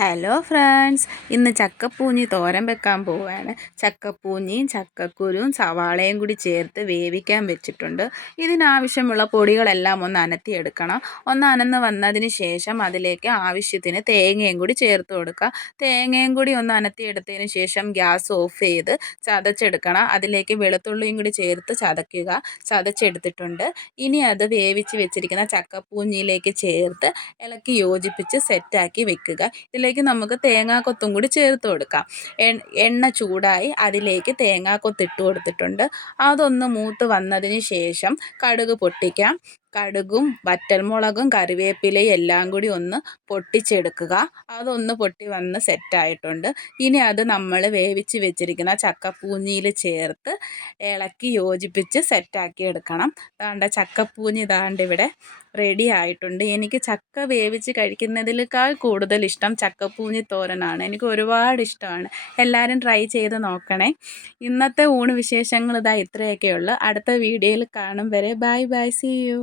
Hello friends ഇന്ന് ചക്കപ്പൂഞ്ഞി തോരൻ വെക്കാൻ പോവുകയാണ്. ചക്കപ്പൂഞ്ഞിയും ചക്കക്കുരുവും സവാളയും കൂടി ചേർത്ത് വേവിക്കാൻ വെച്ചിട്ടുണ്ട്. ഇതിനാവശ്യമുള്ള പൊടികളെല്ലാം ഒന്ന് അനത്തിയെടുക്കണം. ഒന്ന് അനന്ന് വന്നതിന് ശേഷം അതിലേക്ക് ആവശ്യത്തിന് തേങ്ങയും കൂടി ചേർത്ത് കൊടുക്കുക. തേങ്ങയും കൂടി ഒന്ന് അനത്തിയെടുത്തതിന് ശേഷം ഗ്യാസ് ഓഫ് ചെയ്ത് ചതച്ചെടുക്കണം. അതിലേക്ക് വെളുത്തുള്ളിയും കൂടി ചേർത്ത് ചതയ്ക്കുക. ചതച്ചെടുത്തിട്ടുണ്ട്. ഇനി അത് വേവിച്ച് വെച്ചിരിക്കുന്ന ചക്കപ്പൂഞ്ഞിയിലേക്ക് ചേർത്ത് ഇളക്കി യോജിപ്പിച്ച് സെറ്റാക്കി വെക്കുക. ഇതിലേക്ക് നമുക്ക് തേങ്ങാക്കൊത്തും കൂടി ചേർത്ത് കൊടുക്കാം. എണ്ണ ചൂടായി അതിലേക്ക് തേങ്ങാക്കൊത്ത് ഇട്ട് കൊടുത്തിട്ടുണ്ട്. അതൊന്ന് മൂത്ത് വന്നതിന് ശേഷം കടുക് പൊട്ടിക്കാം. കടുകും വറ്റൽമുളകും കറിവേപ്പിലയും എല്ലാം കൂടി ഒന്ന് പൊട്ടിച്ചെടുക്കുക. അതൊന്ന് പൊട്ടി വന്ന് സെറ്റായിട്ടുണ്ട് ഇനി അത് നമ്മൾ വേവിച്ച് വെച്ചിരിക്കുന്ന ചക്കപ്പൂഞ്ഞിയിൽ ചേർത്ത് ഇളക്കി യോജിപ്പിച്ച് സെറ്റാക്കി എടുക്കണം. ദാണ്ട ചക്കപ്പൂഞ്ഞി ദാണ്ട് ഇവിടെ റെഡി ആയിട്ടുണ്ട്. എനിക്ക് ചക്ക വേവിച്ച് കഴിക്കുന്നതിലേക്കാൾ കൂടുതൽ ഇഷ്ടം ചക്കപ്പൂഞ്ഞി തോരനാണ്. എനിക്ക് ഒരുപാട് ഇഷ്ടമാണ്. എല്ലാവരും ട്രൈ ചെയ്ത് നോക്കണേ. ഇന്നത്തെ ഊണ് വിശേഷങ്ങൾ ഇതാ ഇത്രയൊക്കെയുള്ളൂ. അടുത്ത വീഡിയോയിൽ കാണും വരെ. Bye bye. C U